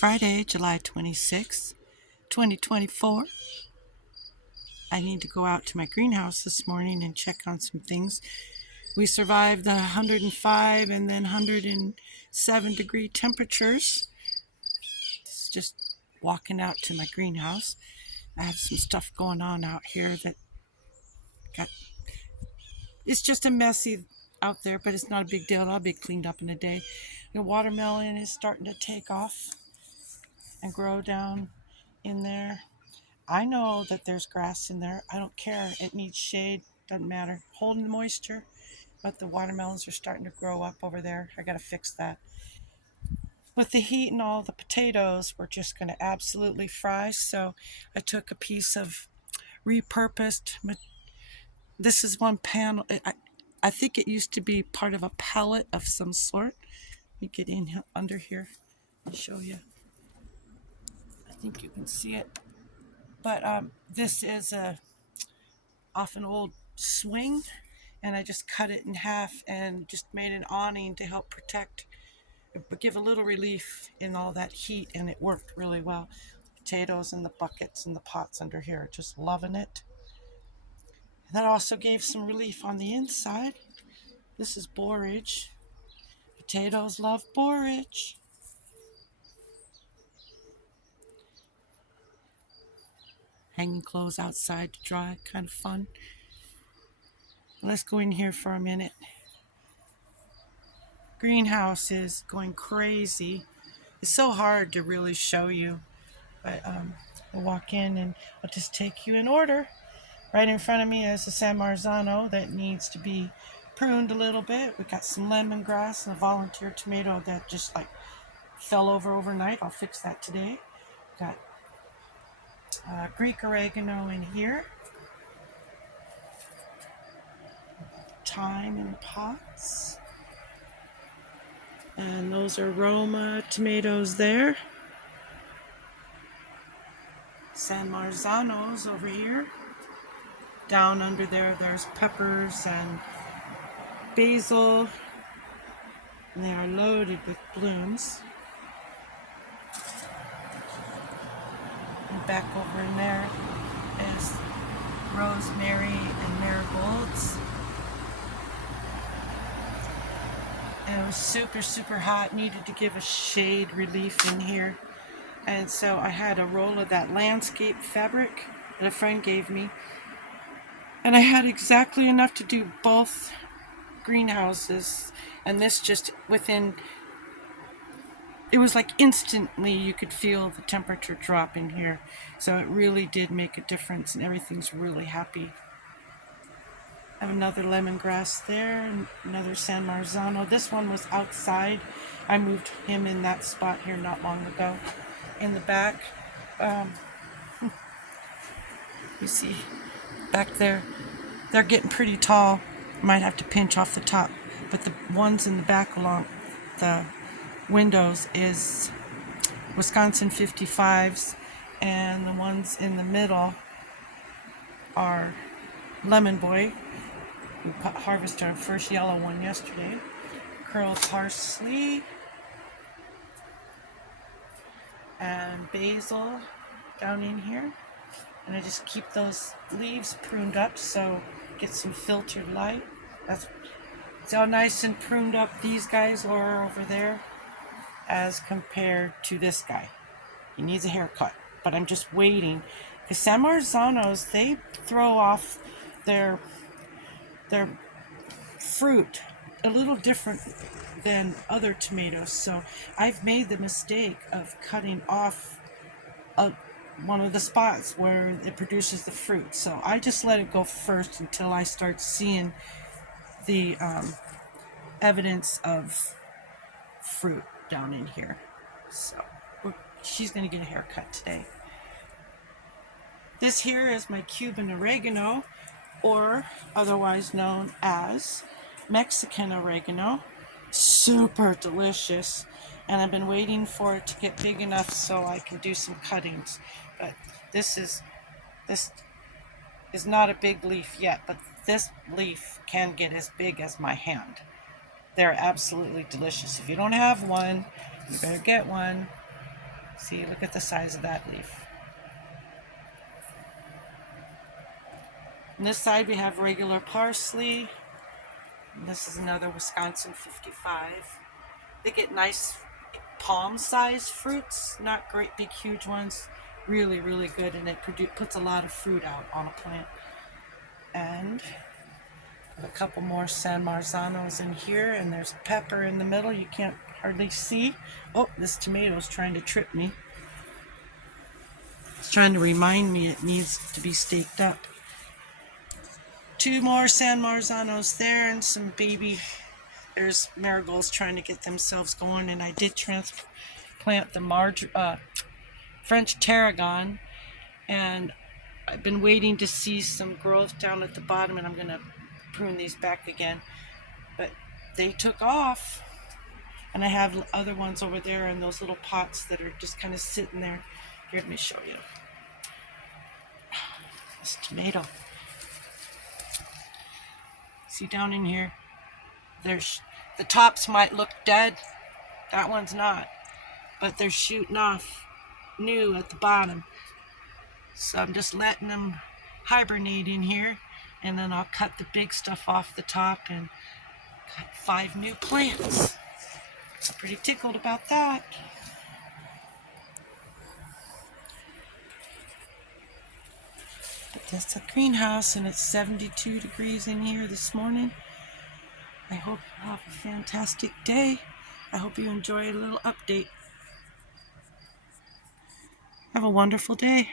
Friday, July 26th, 2024. I need to go out to my greenhouse this morning and check on some things. We survived the 105 and then 107 degree temperatures. It's just walking out to my greenhouse. I have some stuff going on out here that it's just a messy out there, but it's not a big deal. It'll be cleaned up in a day. The watermelon is starting to take off and grow down in there. I know that there's grass in there. I don't care. It needs shade. Doesn't matter. Holding the moisture. But the watermelons are starting to grow up over there. I got to fix that. With the heat and all, the potatoes were just going to absolutely fry. So I took a piece of repurposed. This is one panel. I think it used to be part of a pallet of some sort. Let me get in under here and show you. I think you can see it. But this is off an old swing, and I just cut it in half and just made an awning to help protect, give a little relief in all that heat, and it worked really well. Potatoes in the buckets and the pots under here, just loving it. And that also gave some relief on the inside. This is borage. Potatoes love borage. Hanging clothes outside to dry, kind of fun. Let's go in here for a minute. Greenhouse is going crazy. It's so hard to really show you, but I'll walk in and I'll just take you in order. Right in front of me is a San Marzano that needs to be pruned a little bit. We got some lemongrass and a volunteer tomato that just fell over overnight. I'll fix that today. Got Greek oregano in here. Thyme in pots. And those are Roma tomatoes there. San Marzanos over here. Down under there, there's peppers and basil. And they are loaded with blooms. And back over in there is rosemary and marigolds. And it was super, super hot. Needed to give a shade relief in here. And so I had a roll of that landscape fabric that a friend gave me. And I had exactly enough to do both greenhouses. And this just it was like instantly you could feel the temperature drop in here. So it really did make a difference, and everything's really happy. I have another lemongrass there, another San Marzano. This one was outside. I moved him in that spot here not long ago. In the back, you see back there, they're getting pretty tall. Might have to pinch off the top, but the ones in the back along the windows is Wisconsin 55s, and the ones in the middle are Lemon Boy. We harvested our first yellow one yesterday. Curled parsley and basil down in here. And I just keep those leaves pruned up so get some filtered light. See how nice and pruned up these guys are over there as compared to this guy. He needs a haircut, but I'm just waiting. The San Marzanos, they throw off their fruit a little different than other tomatoes, so I've made the mistake of cutting off one of the spots where it produces the fruit. So I just let it go first until I start seeing the evidence of fruit down in here. So she's going to get a haircut today. This here is my Cuban oregano, or otherwise known as Mexican oregano. Super delicious, and I've been waiting for it to get big enough so I can do some cuttings. But this is not a big leaf yet, but this leaf can get as big as my hand. They're absolutely delicious. If you don't have one, you better get one. See, look at the size of that leaf. On this side we have regular parsley. And this is another Wisconsin 55. They get nice palm-sized fruits, not great big huge ones. Really, really good, and it puts a lot of fruit out on a plant. And a couple more San Marzanos in here, and there's pepper in the middle you can't hardly see. Oh, this tomato is trying to trip me. It's trying to remind me it needs to be staked up. 2 more San Marzanos there, and some baby, there's marigolds trying to get themselves going, and I did transplant the French tarragon, and I've been waiting to see some growth down at the bottom, and I'm going to prune these back again. But they took off, and I have other ones over there in those little pots that are just kind of sitting there. Here, let me show you. This tomato. See down in here, there's the tops might look dead. That one's not, but they're shooting off new at the bottom. So I'm just letting them hibernate in here, and then I'll cut the big stuff off the top and got 5 new plants. I'm pretty tickled about that. But that's a greenhouse, and it's 72 degrees in here this morning. I hope you have a fantastic day. I hope you enjoy a little update. Have a wonderful day.